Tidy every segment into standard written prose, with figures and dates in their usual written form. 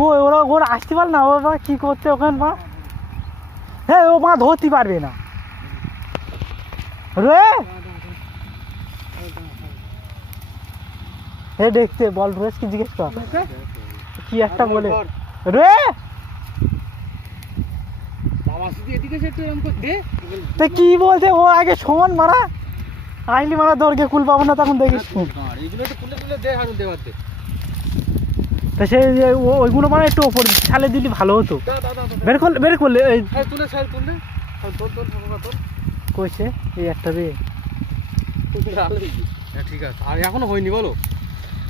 কই ওরা ওরা আসতে পারে না, ওরা কি করছে ওখানে মা? হ্যাঁ ও মা ধরতে পারবে না রে। হে দেখতে বল রোজ কি জিজ্ঞেস কর কি একটা বলে রে। তো কি বলছে ও আগে শোন মারা, আইলি মারা দরকে কুল পাবো না তখন দেখিস। তা সেই যে ওইগুলো মানে একটু ওপর ছালে দিলে ভালো হতো। বের করলে এই কইছে এই একটা রে। ঠিক আছে, আর এখনো হয়নি বলো?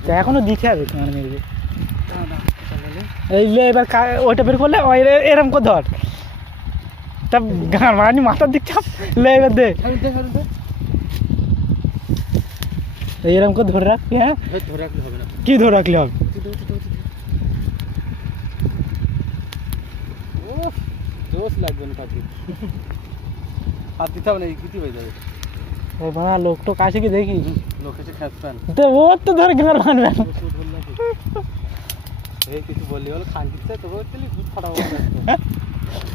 তা এখনো দিতে হবে তোমার মেরে। এই লে এবার ওইটা বের করলে এরম করে ধর, তা গান মারানি মাথার দিক চাপ লে এবার দে। এরকম করে ধরে রাখবি। হ্যাঁ ধরে রাখলে হবে না। কি ধরে রাখলে হবে? দোষ লাগবে না, হাত দিতে হবে না, ইতি হয়ে যাবে। লোক তো কাছে কি দেখি লোক এসে খেপছেন ও তো ধরে গান মানবে কিছু বললি বলো খান দিচ্ছে তোকে দুধ ফাটাবো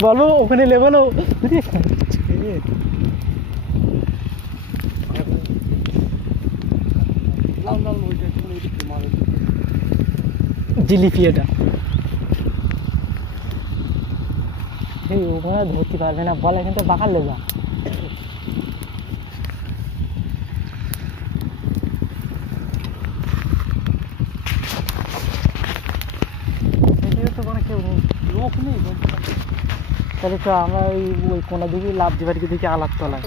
বলবো ওখানে লেবেলো জিলিপি এটা। এই ওখানে ধরতে পারবে না বলে কিন্তু বাঁকার লেবা। লোক নেই তাহলে তো আমরা ওই কোনা দিকে লাভ দিবার দিকে আলাপ তলায়